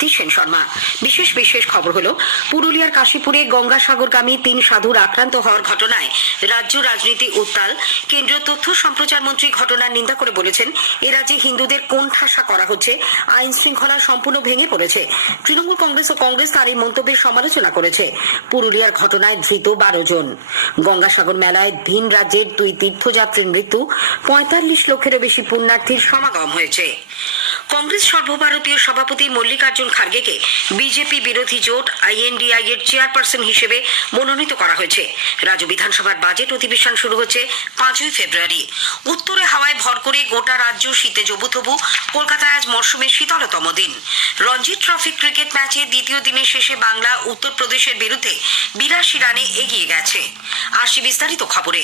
প্রীতি সেন শর্মা। বিশেষ বিশেষ খবর হলো, পুরুলিয়ার কাশীপুরে গঙ্গাসাগরগামী তিন সাধুর আক্রান্ত হওয়ার ঘটনায় রাজ্য রাজনীতি উত্তাল। কেন্দ্রীয় তথ্য সম্প্রচার মন্ত্রী ঘটনার নিন্দা করে বলেছেন, এ রাজ্যে হিন্দুদের কোন ঠাসা করা হচ্ছে? আইন শৃঙ্খলা সম্পূর্ণ ভেঙে পড়েছে। তৃণমূল কংগ্রেস ও কংগ্রেস তার এই মন্তব্যের সমালোচনা করেছে। পুরুলিয়ার ঘটনায় ধৃত বারো জন। গঙ্গাসাগর মেলায় ভিন রাজ্যের দুই তীর্থযাত্রীর মৃত্যু, পঁয়তাল্লিশ লক্ষেরও বেশি পুণ্যার্থীর সমাগম হয়েছে। কংগ্রেস সর্বভারতীয় সভাপতি মল্লিকার্জুন খার্গেকে বিজেপি বিরোধী জোট আইএনডিআই এর চেয়ারপারসন হিসেবে মনোনীত করা হয়েছে। রাজ্য বিধানসভার বাজেট অধিবেশন শুরু হচ্ছে পাঁচই ফেব্রুয়ারি। উত্তরে হাওয়ায় ভর করে গোটা রাজ্য শীতে জবুথবু কলকাতায় আজ মরশুমের শীতলতম দিন। রঞ্জি ট্রফি ক্রিকেট ম্যাচে দ্বিতীয় দিনের শেষে বাংলা, উত্তরপ্রদেশের বিরুদ্ধে বিরাশি রানে এগিয়ে গেছে। আসি বিস্তারিত খবরে।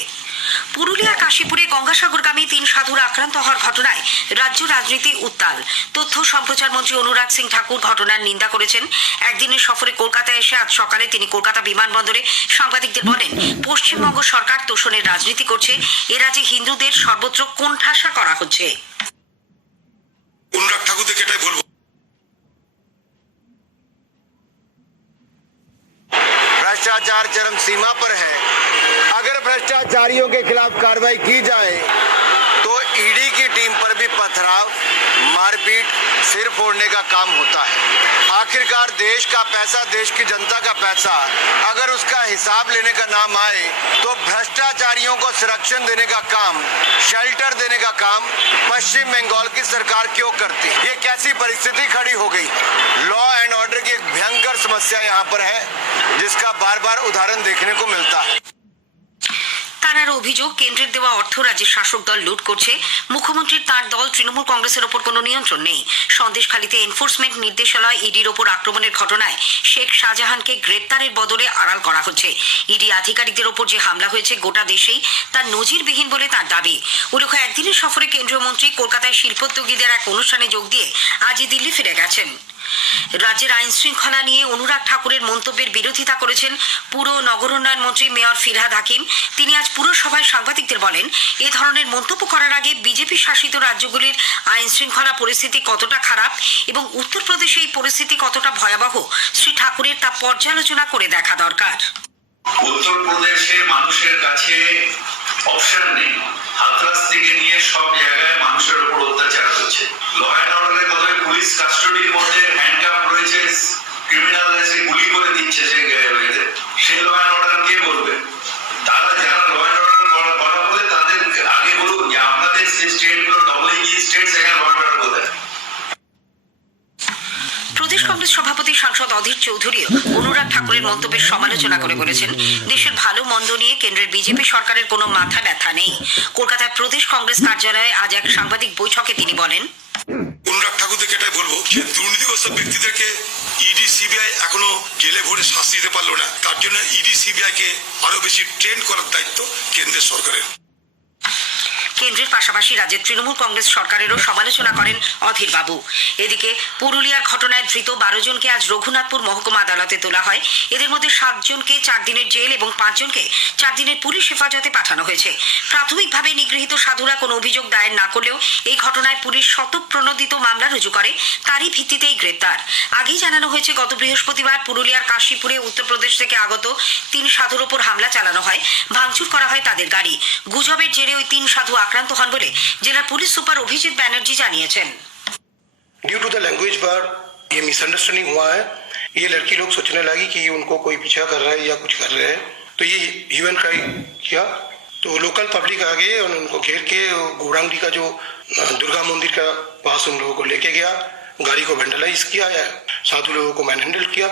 পুরুলিয়ার কাশীপুরে গঙ্গাসাগরগামী তিন সাধুর আক্রান্ত হওয়ার ঘটনায় রাজ্য রাজনীতি উত্তাল তথ্য সম্প্রচার মন্ত্রী অনুরাগ সিং ঠাকুর ঘটনার নিন্দা করেছেন একদিনের সফরে কলকাতায় এসে আজ সকালে তিনি কলকাতা বিমানবন্দরে সাংবাদিকদের বলেন পশ্চিমবঙ্গ সরকার তোষণের রাজনীতি করছে এ রাজ্যে হিন্দুদের সর্বত্র কোণঠাসা করা হচ্ছে অনুরাগ ঠাকুরদেরকে এটাই বলবো भ्रष्टाचार चरम सीमा पर है अगर भ्रष्टाचारियों के खिलाफ कार्रवाई की जाए तो ईडी की टीम पर भी पथराव, मारपीट, सिर फोड़ने का काम होता है। आखिरकार देश का पैसा, देश की जनता का पैसा, अगर उसका हिसाब लेने का नाम आए तो भ्रष्टाचारियों को संरक्षण देने का काम शेल्टर देने का काम, पश्चिम बंगाल की सरकार क्यों करती? ये कैसी परिस्थिति खड़ी हो गई? लॉ एंड ऑर्डर की एक भयंकर समस्या यहाँ पर है, जिसका बार बार उदाहरण देखने को मिलता है। তার অভিযোগ, কেন্দ্রের দেওয়া অর্থ রাজ্যের শাসক দল লুট করছে। মুখ্যমন্ত্রীর তার দল তৃণমূল কংগ্রেসের ওপর কোনো নিয়ন্ত্রণ নেই। সন্দেশখালীতে এনফোর্সমেন্ট নির্দেশালয় ইডির ওপর আক্রমণের ঘটনায় শেখ শাহজাহানকে গ্রেপ্তারের বদলে আড়াল করা হচ্ছে। ইডি আধিকারিকদের ওপর যে হামলা হয়েছে গোটা দেশেই তার নজিরবিহীন বলে তার দাবি। উল্লেখ্য, একদিনের সফরে কেন্দ্রীয় মন্ত্রী কলকাতায় শিল্পোদ্যোগীদের এক অনুষ্ঠানে যোগ দিয়ে আজই দিল্লি ফিরে গেছেন। রাজ্যের আইন শৃঙ্খলা নিয়ে অনুরাগ ঠাকুরের মন্তব্যের বিরোধিতা করেছেন পুর নগর উন্নয়ন মন্ত্রী মেয়র ফিরহাদ হাকিম। তিনি আজ পুরসভায় সাংবাদিকদের বলেন, এ ধরনের মন্তব্য করার আগে বিজেপি শাসিত রাজ্যগুলির আইন শৃঙ্খলা পরিস্থিতি কতটা খারাপ এবং উত্তরপ্রদেশে এই পরিস্থিতি কতটা ভয়াবহ, শ্রী ঠাকুরের তা পর্যালোচনা করে দেখা দরকার। উত্তরপ্রদেশের মানুষের কাছে অপশন নেই। হাতরাস থেকে নিয়ে সব জায়গায় মানুষের উপর অত্যাচার হচ্ছে। ল অ্যান্ড অর্ডারের কথায় পুলিশ কাস্টডির মধ্যে হ্যান্ডকাপ রয়েছে। মন্তব্যের সমালোচনা করে বলেছেন, দেশের ভালো মন্দ নিয়ে কেন্দ্রের বিজেপি সরকারের কোনো মাথা ব্যথা নেই। কলকাতায় প্রদেশ কংগ্রেস কার্যালয়ে আজ এক সাংবাদিক বৈঠকে তিনি বলেন, অনুরাগ ঠাকুরদেরকে এটাই বলব যে দুর্নীতিগ্রস্ত ব্যক্তিদেরকে ইডি, সিবিআই এখনও জেলে ভরে শাস্তি দিতে পারল না। তার জন্য ইডি সিবিআই কে আরও বেশি ট্রেন করার দায়িত্ব কেন্দ্রের সরকারের। কেন্দ্রের পাশাপাশি রাজ্যের তৃণমূল কংগ্রেস সরকারেরও সমালোচনা করেন অধীর বাবু। এদিকে পুরুলিয়ার ঘটনায় ধৃত বারো জনকে আজ রঘুনাথপুর মহকুমা আদালতে তোলা হয়। এদের মধ্যে সাতজনকে চার দিনের জেল এবং পাঁচজনকে চার দিনের পুলিশ হেফাজতে পাঠানো হয়েছে। প্রাথমিকভাবে নিগৃহীত সাধুরা কোনো অভিযোগ দায়ের না করলেও এই ঘটনায় পুলিশ শতপ্রণোদিত মামলা রুজু করে, তারই ভিত্তিতেই গ্রেপ্তার। আগেই জানানো হয়েছে, গত বৃহস্পতিবার পুরুলিয়ার কাশীপুরে উত্তরপ্রদেশ থেকে আগত তিন সাধুর ওপর হামলা চালানো হয়। ভাঙচুর করা হয় তাদের গাড়ি। গুজবের জেরে ওই তিন সাধু আক্রান্ত হন বলে জেলার পুলিশ সুপার অভিজিৎ ব্যানার্জি জানিয়েছেন ड्यू टू द लैंग्वेज बार ये मिसअंडरस्टैंडिंग हुआ है ये लड़की लोग सोचने लगी कि उनको कोई पीछा कर रहा है या कुछ कर रहे हैं तो ये ह्यूमन क्राइम किया तो लोकल पब्लिक आ गए और उनको घेर के गौरांगडी का जो अ, दुर्गा मंदिर का पास उन लोगों को लेके गया गाड़ी को वेंडलाइज किया या साधु लोगों को मैन हैंडल किया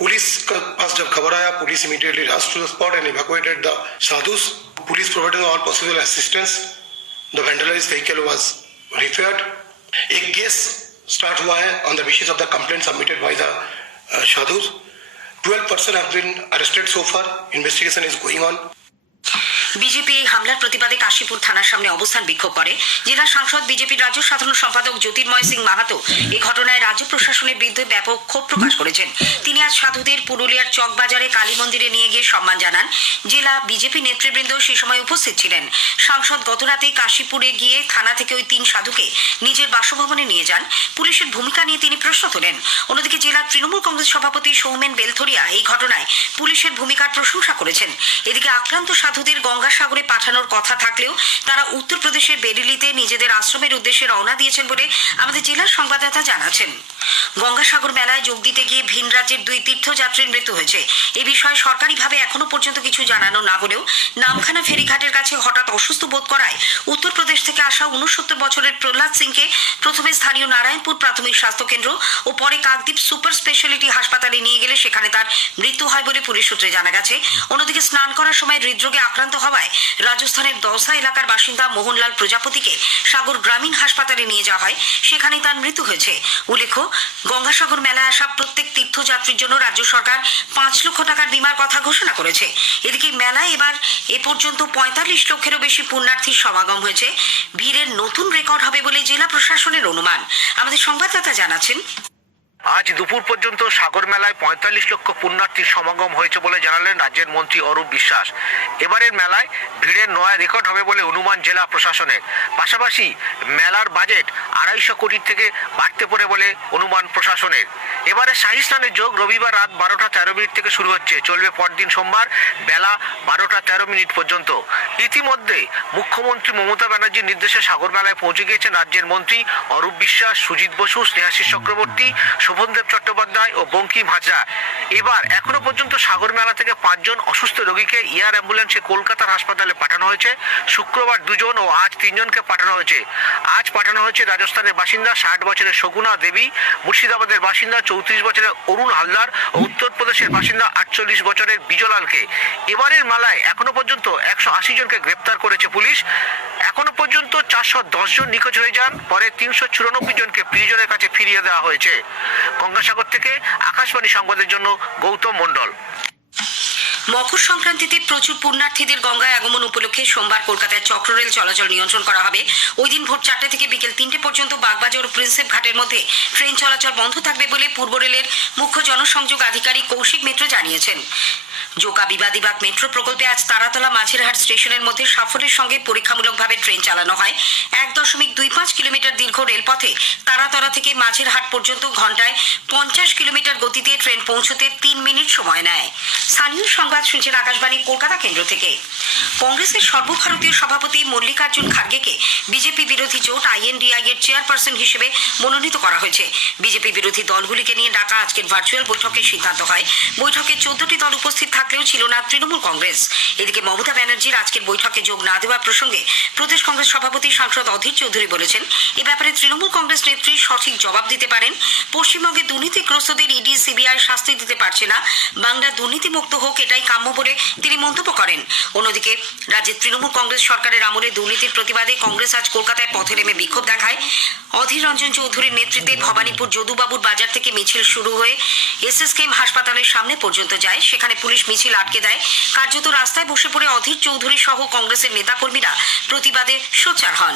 पुलिस का पास जब खबर आया police immediately rush to the spot and evacuated the sadhus police provided all possible assistance the vandalised vehicle was repaired एक केस स्टार्ट हुआ है on the basis of the complaint submitted by the sadhus 12 person have been arrested so far investigation is going on BJP এই হামলার প্রতিবাদে কাশীপুর থানার সামনে অবস্থান বিক্ষোভ করে। জেলা সাংসদ বিজেপির রাজ্য সাধারণ সম্পাদক জ্যোতির্ময় সিং মাহাতো এই ঘটনায় রাজ্য প্রশাসনের বিরুদ্ধে ব্যাপক ক্ষোভ প্রকাশ করেছেন। তিনি আজ সাধুদের পুরুলিয়ার চকবাজারে কালী মন্দিরে নিয়ে গিয়ে সম্মান জানান। জেলা বিজেপি নেতৃবৃন্দ সে সময় উপস্থিত ছিলেন। সাংসদ গতরাতে কাশীপুরে গিয়ে থানা থেকে ওই তিন সাধুকে নিজের বাসভবনে নিয়ে যান। পুলিশের ভূমিকা নিয়ে তিনি প্রশ্ন তোলেন। অন্যদিকে জেলা তৃণমূল কংগ্রেস সভাপতি সৌমেন বেলথরিয়া এই ঘটনায় পুলিশের ভূমিকার প্রশংসা করেছেন। এদিকে আক্রান্ত সাধুদের গঙ্গাসাগরে পাঠানোর কথা থাকলেও তারা উত্তরপ্রদেশের বেরিলিতে নিজেদের আশ্রমের উদ্দেশ্যে রওনা দিয়েছেন বলে আমাদের জেলার সংবাদদাতা জানাচ্ছেন। গঙ্গাসাগর মেলায় যোগ দিতে গিয়ে ভিন রাজ্যের দুই তীর্থযাত্রীর মৃত্যু হয়েছে। এ বিষয়ে সরকারিভাবে এখনও পর্যন্ত কিছু জানানো না হলেও নামখানা ফেরিঘাটের কাছে হঠাৎ অসুস্থ বোধ করায় উত্তরপ্রদেশ থেকে আসা উনসত্তর বছরের প্রহ্লাদ সিংকে প্রথমে স্থানীয় নারায়ণপুর প্রাথমিক স্বাস্থ্য কেন্দ্র ও পরে কাকদ্বীপ সুপার স্পেশালিটি হাসপাতালে নিয়ে গেলে সেখানে তার মৃত্যু হয় বলে পুলিশ সূত্রে জানা গেছে। অন্যদিকে স্নান করার সময় হৃদরোগে আক্রান্ত হওয়ায় রাজস্থানের দৌসা এলাকার বাসিন্দা মোহনলাল প্রজাপতিকে সাগর গ্রামীণ হাসপাতালে নিয়ে যাওয়া হয়। সেখানেই তার মৃত্যু হয়েছে। উল্লেখ্য গঙ্গাসাগর মেলায় আসা প্রত্যেক তীর্থযাত্রীর জন্য রাজ্য সরকার পাঁচ লক্ষ টাকার বিমার কথা ঘোষণা করেছে। এদিকে মেলায় এবার এ পর্যন্ত পঁয়তাল্লিশ লক্ষেরও বেশি পুণ্যার্থীর সমাগম হয়েছে। ভিড়ের নতুন রেকর্ড হবে বলে জেলা প্রশাসনের অনুমান। আমাদের সংবাদদাতা জানাচ্ছেন আজ দুপুর পর্যন্ত সাগর মেলায় পঁয়তাল্লিশ লক্ষ পুণ্যার্থীর সমাগম হয়েছে বলে জানালেন রাজ্যের মন্ত্রী অরূপ বিশ্বাস। এবারের মেলায় ভিড়ের নয়া রেকর্ড হবে বলে অনুমান জেলা প্রশাসনের। পাশাপাশি মেলার বাজেট আড়াইশো কোটি থেকে বাড়তে পারে বলে অনুমান প্রশাসনের। এবারে শাহী স্নানের যোগ রবিবার রাত বারোটা তেরো মিনিট থেকে শুরু হচ্ছে। চলবে পরদিন সোমবার, বেলা বারোটা তেরো মিনিট পর্যন্ত। ইতিমধ্যে মুখ্যমন্ত্রী মমতা ব্যানার্জির নির্দেশে সাগর মেলায় পৌঁছে গিয়েছেন রাজ্যের মন্ত্রী অরূপ বিশ্বাস, সুজিত বসু স্নেহাশিস চক্রবর্তী শোভনদেব চট্টোপাধ্যায় ও বঙ্কিম হাজরা এবার এখনও পর্যন্ত সাগর মেলা থেকে পাঁচজন অসুস্থ রোগীকে এয়ার অ্যাম্বুলেন্সে কলকাতার হাসপাতালে পাঠানো হয়েছে। শুক্রবার দুজন ও আজ তিনজনকে পাঠানো হয়েছে। আজ পাঠানো হয়েছে রাজস্থানের বাসিন্দা ষাট বছরের শগুনা দেবী, মুর্শিদাবাদের বাসিন্দা চৌত্রিশ বছরের অরুণ হালদার ও উত্তরপ্রদেশের বাসিন্দা আটচল্লিশ বছরের বিজলালকে। এবারের মেলায় এখনও পর্যন্ত একশো আশি জনকে গ্রেপ্তার করেছে পুলিশ। এখনও পর্যন্ত চারশো দশ জন নিখোঁজ হয়ে যান, পরে তিনশো চুরানব্বই জনকে প্রিজনের কাছে ফিরিয়ে দেওয়া হয়েছে। গঙ্গাসাগর থেকে আকাশবাণী সংবাদের জন্য গৌতম মন্ডল মকর সংক্রান্তিতে প্রচুর পুণ্যার্থীদের গঙ্গায় আগমন উপলক্ষে সোমবার কলকাতায় চক্ররেল চলাচল নিয়ন্ত্রণ করা হবে। ওই দিন ভোর চারটে থেকে বিকেল তিনটে পর্যন্ত বাগবাজার ও প্রিন্সেপ ঘাটের মধ্যে ট্রেন চলাচল বন্ধ থাকবে বলে পূর্ব রেলের মুখ্য জনসংযোগ আধিকারিক কৌশিক মিত্র জানিয়েছেন। জোকা বিবাদীবাগ মেট্রো প্রকল্পে আজ তারাতলা মাঝেরহাট স্টেশনের মধ্যে সাফল্যের সঙ্গে পরীক্ষামূলকভাবে ট্রেন চালানো হয়। এক দশমিক দুই পাঁচ কিলোমিটার দীর্ঘ রেলপথে তারাতলা থেকে মাঝেরহাট পর্যন্ত ঘন্টায় পঞ্চাশ কিলোমিটার গতিতে ট্রেন পৌঁছতে তিন মিনিট সময় নেয়। স্থানীয় সংবাদ শুনছেন আকাশবাণী কলকাতা কেন্দ্র থেকে। কংগ্রেসের সর্বভারতীয় সভাপতি মল্লিকার্জুন খার্গেকে বিজেপি বিরোধী জোট আইএনডিআই এর চেয়ারপারসন হিসেবে মনোনীত করা হয়েছে। বিজেপি বিরোধী দলগুলিকে নিয়ে ডাকা আজকের ভার্চুয়াল বৈঠকে সিদ্ধান্ত হয়। বৈঠকে চোদ্দটি দল উপস্থিত থাকলেও ছিল না তৃণমূল কংগ্রেস। এদিকে মমতা ব্যানার্জির আজকের বৈঠকে যোগ না দেওয়া প্রসঙ্গে প্রদেশ কংগ্রেস সভাপতি সাংসদ অধীর চৌধুরী বলেছেন, এ ব্যাপারে তৃণমূল কংগ্রেস নেত্রী সঠিক জবাব দিতে পারেন। পশ্চিমবঙ্গে দুর্নীতিগ্রস্তদের ইডি, সিবিআই শাস্তি দিতে পারছে না। বাংলা দুর্নীতিমুক্ত হোক, এটাই কাম্য বলে তিনি মন্তব্য করেন। অন্যদিকে রাজ্যের তৃণমূল কংগ্রেস সরকারের আমলে দুর্নীতির প্রতিবাদে কংগ্রেস আজ কলকাতায় পথে নেমে বিক্ষোভ দেখায়। অধীর রঞ্জন চৌধুরীর নেতৃত্বে ভবানীপুর যদুবাবুর বাজার থেকে মিছিল শুরু হয়ে এসএসকেএম হাসপাতালের সামনে পর্যন্ত যায়। সেখানে পুলিশ মিছিল আটকে দেয়। কার্যত রাস্তায় বসে পড়ে অধীর চৌধুরী সহ কংগ্রেসের নেতাকর্মীরা প্রতিবাদে সোচ্চার হন।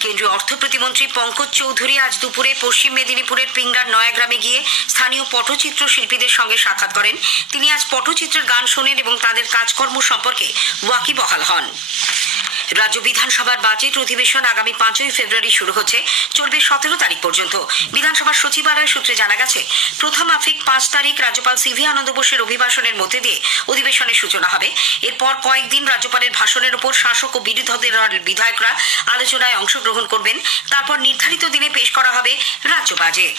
কেন্দ্রীয় অর্থ প্রতিমন্ত্রী পঙ্কজ চৌধুরী আজ দুপুরে পশ্চিম মেদিনীপুরের পিঙ্গার নয়াগ্রামে গিয়ে স্থানীয় পটচিত্র শিল্পীদের সঙ্গে সাক্ষাৎ করেন। তিনি আজ পটচিত্রের গান শোনেন এবং তাদের কাজকর্ম সম্পর্কে ওয়াকিবহাল হন। রাজ্য বিধানসভার বাজেট অধিবেশন আগামী পাঁচই ফেব্রুয়ারি শুরু হচ্ছে, চলবে সতেরো তারিখ পর্যন্ত। বিধানসভার সচিবালয় সূত্রে জানা গেছে, প্রথম আফিক পাঁচ তারিখ রাজ্যপাল সিভি আনন্দ বোসের অভিভাষণের মধ্যে দিয়ে অধিবেশনের সূচনা হবে। এরপর কয়েকদিন রাজ্যপালের ভাষণের উপর শাসক ও বিরোধী দলের বিধায়করা আলোচনায় অংশগ্রহণ করবেন। তারপর নির্ধারিত দিনে পেশ করা হবে রাজ্য বাজেট।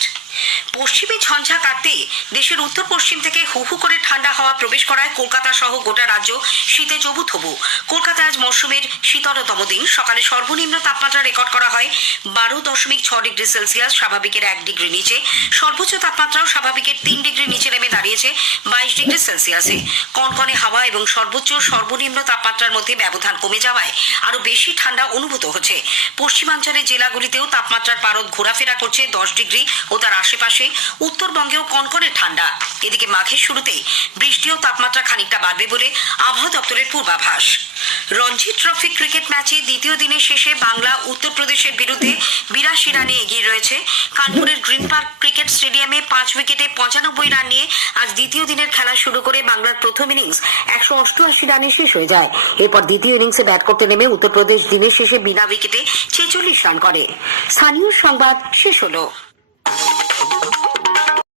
পশ্চিমী ঝঞ্ঝা কাটতে দেশের উত্তর পশ্চিম থেকে হু হু করে ঠান্ডা হাওয়া প্রবেশ করায় কলকাতা সহ গোটা রাজ্য শীতে জবু থবু। কলকাতা আজ মরশুমের শীতলতম দিন। সকালে সর্বনিম্ন তাপমাত্রা রেকর্ড করা হয় বারো দশমিক ছ ডিগ্রি সেলসিয়াস, স্বাভাবিকের এক ডিগ্রি নিচে। সর্বোচ্চ তাপমাত্রাও স্বাভাবিকের তিন ডিগ্রি নিচে নেমে দাঁড়িয়েছে বাইশ ডিগ্রি সেলসিয়াসে। কনকনে হাওয়া এবং সর্বোচ্চ সর্বনিম্ন তাপমাত্রার মধ্যে ব্যবধান কমে যাওয়ায় আরও বেশি ঠান্ডা অনুভূত হচ্ছে। পশ্চিমাঞ্চলের জেলাগুলিতেও তাপমাত্রার পারদ ঘোরাফেরা করছে দশ ডিগ্রি ও তার আশেপাশে, উত্তরবঙ্গেও কনকনে ঠান্ডা। এদিকে মাঘের শুরুতেই বৃষ্টি ও তাপমাত্রা খানিকটা বাড়বে বলে আবহাওয়া দপ্তরের পূর্বাভাস। রঞ্জি ট্রফি ক্রিকেট ম্যাচে দ্বিতীয় দিনের শেষে বাংলা উত্তরপ্রদেশের বিরুদ্ধে বিরাশি রানে এগিয়ে রয়েছে কানপুরের গ্রিন পার্ক ক্রিকেট স্টেডিয়ামে পাঁচ উইকেটে পঁচানব্বই রান নিয়ে আজ দ্বিতীয় দিনের খেলা শুরু করে বাংলার প্রথম ইনিংস একশো অষ্টআশি রানে শেষ হয়ে যায়। এরপর দ্বিতীয় ইনিংসে ব্যাট করতে নেমে উত্তরপ্রদেশ দিনের শেষে বিনা উইকেটে ছেচল্লিশ রান করে। স্থানীয় সংবাদ শেষ হলো।